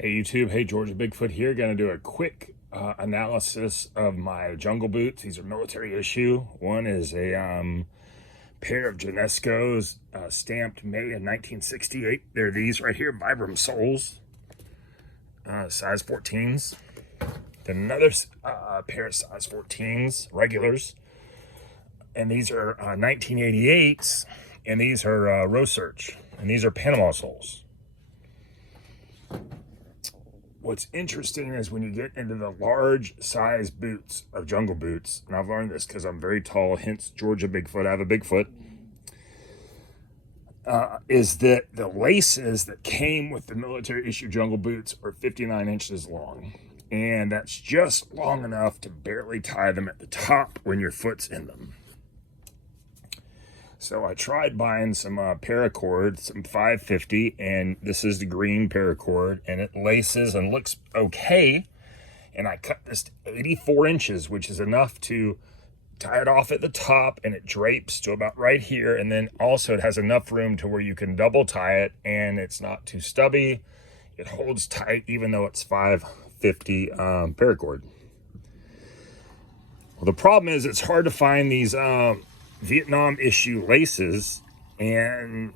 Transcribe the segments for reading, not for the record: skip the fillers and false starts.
Hey YouTube, hey Georgia Bigfoot here. Gonna do a quick analysis of my jungle boots. These are military issue. One is a pair of Genesco's stamped May of 1968. They're these right here, Vibram soles, size 14s. Then another pair of size 14s, regulars. And these are 1988s, and these are Research, and these are Panama soles. What's interesting is when you get into the large size boots of jungle boots, and I've learned this because I'm very tall, hence Georgia Bigfoot, I have a Bigfoot, is that the laces that came with the military issue jungle boots are 59 inches long. And that's just long enough to barely tie them at the top when your foot's in them. So I tried buying some paracord, some 550, and this is the green paracord, and it laces and looks okay. And I cut this to 84 inches, which is enough to tie it off at the top, and it drapes to about right here. And then also it has enough room to where you can double tie it, and it's not too stubby. It holds tight, even though it's 550 paracord. Well, the problem is it's hard to find these Vietnam issue laces, and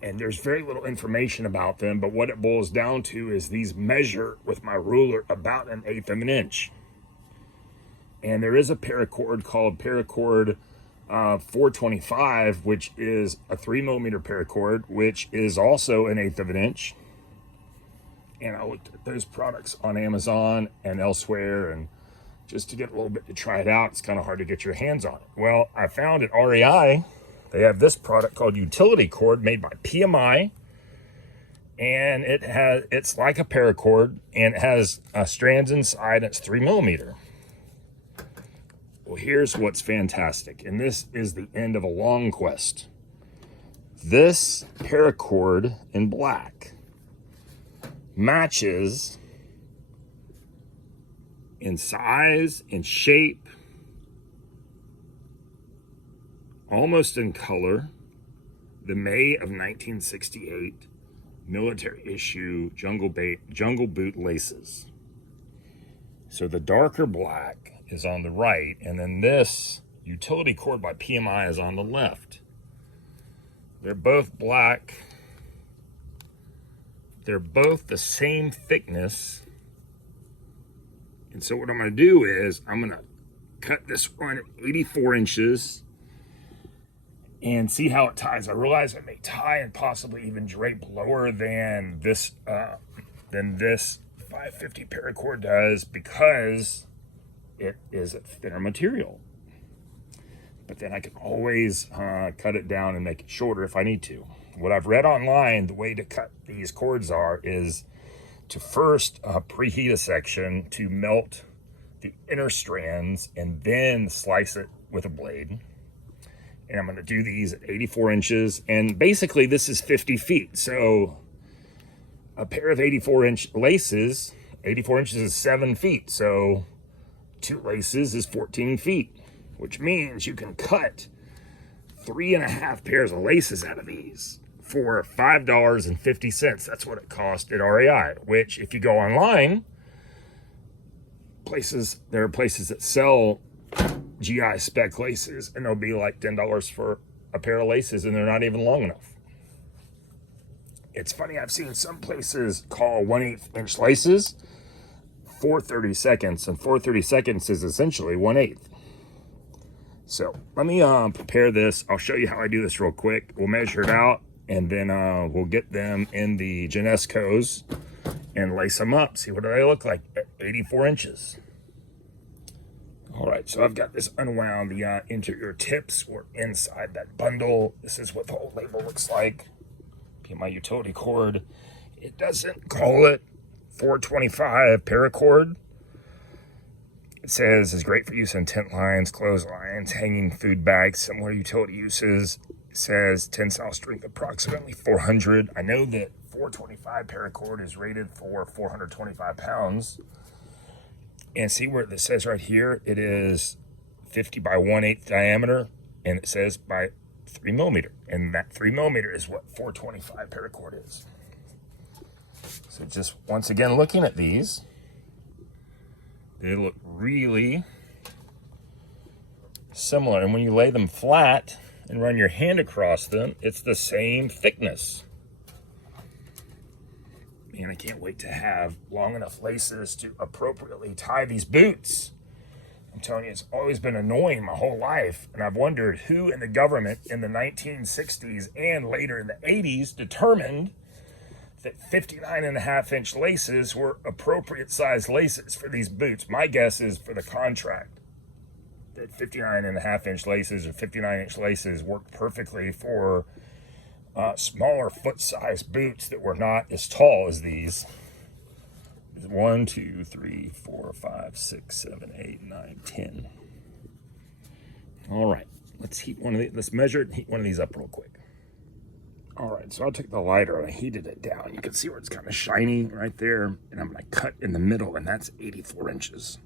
there's very little information about them, but what it boils down to is these measure with my ruler about 1/8 of an inch. And there is a paracord called paracord 425, which is a 3mm paracord, which is also 1/8 of an inch. And I looked at those products on Amazon and elsewhere, and just to get a little bit to try it out, it's kind of hard to get your hands on it. Well, I found at REI, they have this product called Utility Cord made by PMI, and it's like a paracord, and it has strands inside, and it's 3mm. Well, here's what's fantastic, and this is the end of a long quest. This paracord in black matches in size, in shape, almost in color, the May of 1968 military issue jungle boot laces. So the darker black is on the right, and then this Utility Cord by PMI is on the left. They're both black. They're both the same thickness. And so what I'm going to do is I'm going to cut this one at 84 inches and see how it ties. I realize it may tie and possibly even drape lower than this 550 paracord does, because it is a thinner material. But then I can always cut it down and make it shorter if I need to. What I've read online, the way to cut these cords is to first preheat a section to melt the inner strands and then slice it with a blade. And I'm going to do these at 84 inches. And basically this is 50 feet. So a pair of 84-inch laces, 84 inches is 7 feet. So 2 laces is 14 feet, which means you can cut 3.5 pairs of laces out of these for $5.50. That's what it cost at REI, which if you go online, there are places that sell GI spec laces, and they'll be like $10 for a pair of laces, and they're not even long enough. It's funny, I've seen some places call 1/8 inch laces 4/32, and 4/32 is essentially 1/8. So let me prepare this. I'll show you how I do this real quick. We'll measure it out, and then we'll get them in the Genesco's and lace them up. See what they look like at 84 inches. All right, so I've got this unwound. The interior tips were inside that bundle. This is what the whole label looks like. My utility cord. It doesn't call it 425 paracord. It says it's great for use in tent lines, clotheslines, hanging food bags, similar utility uses. It says tensile strength approximately 400. I know that 425 paracord is rated for 425 pounds. And see where this says right here, it is 50 by 1/8 diameter, and it says by 3mm. And that 3mm is what 425 paracord is. So just once again, looking at these, they look really similar. And when you lay them flat and run your hand across them, it's the same thickness. Man, I can't wait to have long enough laces to appropriately tie these boots. I'm telling you, it's always been annoying my whole life. And I've wondered who in the government in the 1960s and later in the 80s determined that 59.5-inch laces were appropriate size laces for these boots. My guess is for the contract that 59.5-inch laces or 59-inch laces work perfectly for smaller foot size boots that were not as tall as these. 1, 2, 3, 4, 5, 6, 7, 8, 9, 10. All right, let's heat one of these. Let's measure it and heat one of these up real quick. All right, so I took the lighter and I heated it down. You can see where it's kind of shiny right there. And I'm gonna cut in the middle, and that's 84 inches.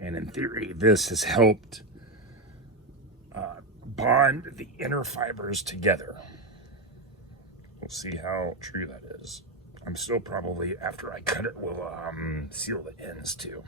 And in theory, this has helped bond the inner fibers together. We'll see how true that is. I'm still probably, after I cut it, will seal the ends too.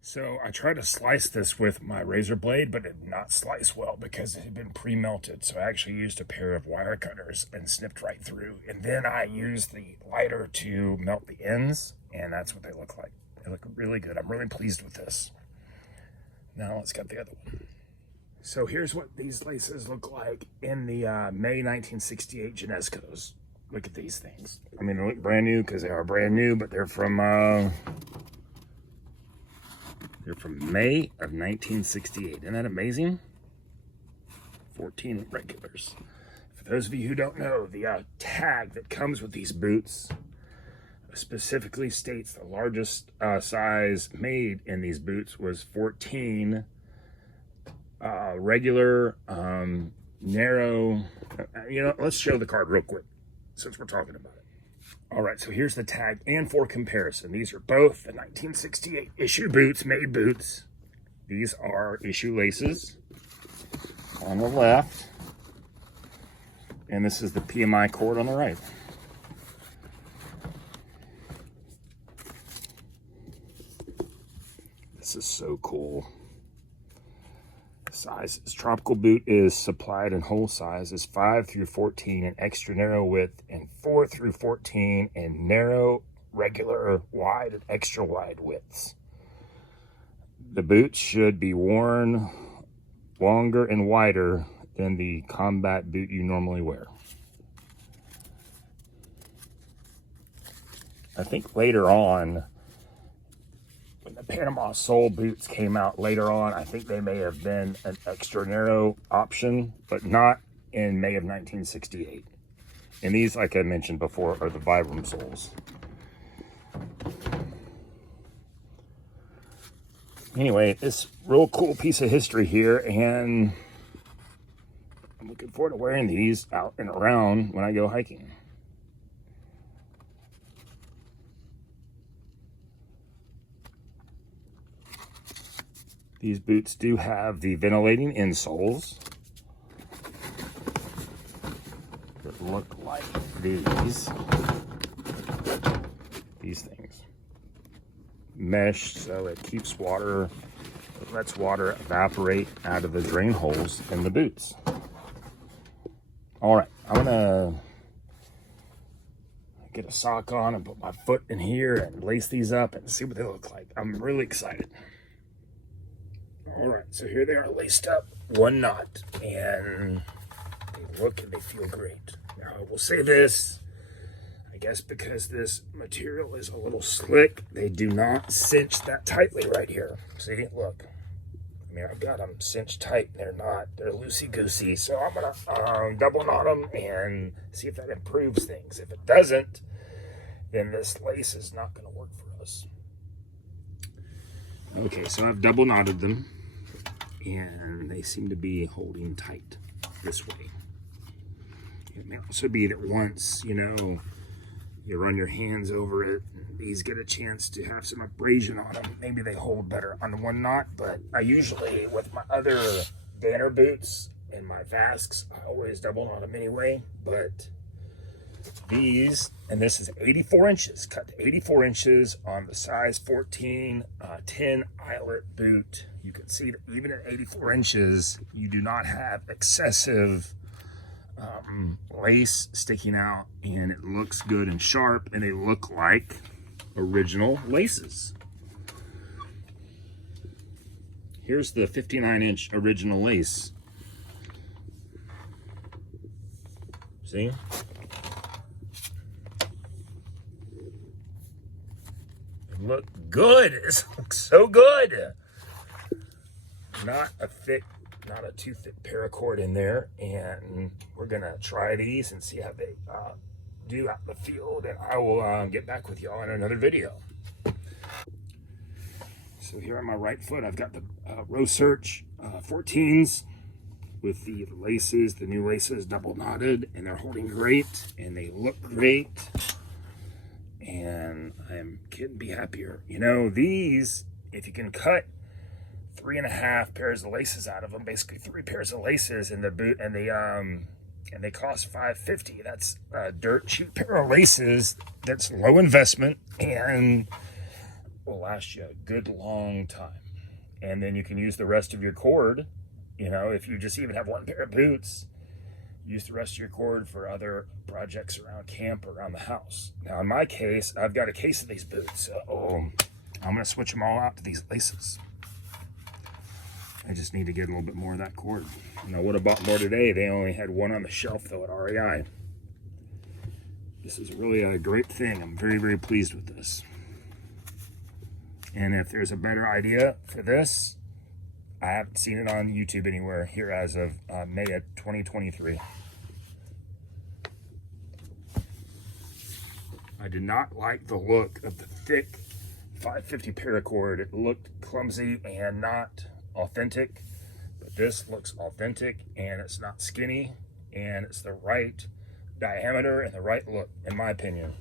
So I tried to slice this with my razor blade, but it did not slice well because it had been pre-melted. So I actually used a pair of wire cutters and snipped right through. And then I used the lighter to melt the ends, and that's what they look like. They look really good. I'm really pleased with this. Now let's get the other one. So here's what these laces look like in the May 1968 Genescos. Look at these things. I mean, they look brand new because they are brand new, but they're from May of 1968. Isn't that amazing? 14 regulars. For those of you who don't know, the tag that comes with these boots specifically states the largest size made in these boots was 14 regular, narrow. You know, let's show the card real quick since we're talking about it. All right, so here's the tag, and for comparison, these are both the 1968 issue boots, made boots. These are issue laces on the left, and this is the PMI cord on the right. This is so cool. Sizes. Tropical boot is supplied in whole sizes 5 through 14 in extra narrow width, and 4 through 14 in narrow, regular, wide, and extra wide widths. The boots should be worn longer and wider than the combat boot you normally wear. I think later on, when the Panama sole boots came out later on, I think they may have been an extra narrow option, but not in May of 1968. And these, like I mentioned before, are the Vibram soles. Anyway, this real cool piece of history here, and I'm looking forward to wearing these out and around when I go hiking. These boots do have the ventilating insoles that look like these things. Mesh, so it keeps water, it lets water evaporate out of the drain holes in the boots. All right, I'm gonna get a sock on and put my foot in here and lace these up and see what they look like. I'm really excited. All right, so here they are laced up, one knot, and they look and they feel great. Now, I will say this, I guess because this material is a little slick, they do not cinch that tightly right here. See, look. I mean, I've got them cinched tight. They're loosey-goosey. So I'm gonna double knot them and see if that improves things. If it doesn't, then this lace is not gonna work for us. Okay, so I've double knotted them, and they seem to be holding tight this way. It may also be that once, you know, you run your hands over it, and these get a chance to have some abrasion on them. Maybe they hold better on the one knot, but I usually, with my other banner boots and my Vasks, I always double knot them anyway, but These, and this is 84 inches, cut to 84 inches on the size 14 10 eyelet boot. You can see that even at 84 inches, you do not have excessive lace sticking out, and it looks good and sharp, and they look like original laces. Here's the 59-inch original lace. See? It looks good. It looks so good. Not a too thick paracord in there, and we're gonna try these and see how they do out in the field, and I will get back with y'all in another video. So here on my right foot, I've got the Row Search 14s with the laces, the new laces, double knotted, and they're holding great, and they look great, and I couldn't be happier. You know, these, if you can cut 3.5 pairs of laces out of them, basically 3 pairs of laces in the boot, and they cost $5.50. That's a dirt cheap pair of laces that's low investment and will last you a good long time. And then you can use the rest of your cord. You know, if you just even have 1 pair of boots, use the rest of your cord for other projects around camp or around the house. Now, in my case, I've got a case of these boots, so I'm going to switch them all out to these laces. I just need to get a little bit more of that cord. And I would have bought more today. They only had 1 on the shelf, though, at REI. This is really a great thing. I'm very, very pleased with this. And if there's a better idea for this, I haven't seen it on YouTube anywhere here as of May of 2023. I did not like the look of the thick 550 paracord. It looked clumsy and not authentic, but this looks authentic, and it's not skinny, and it's the right diameter and the right look, in my opinion.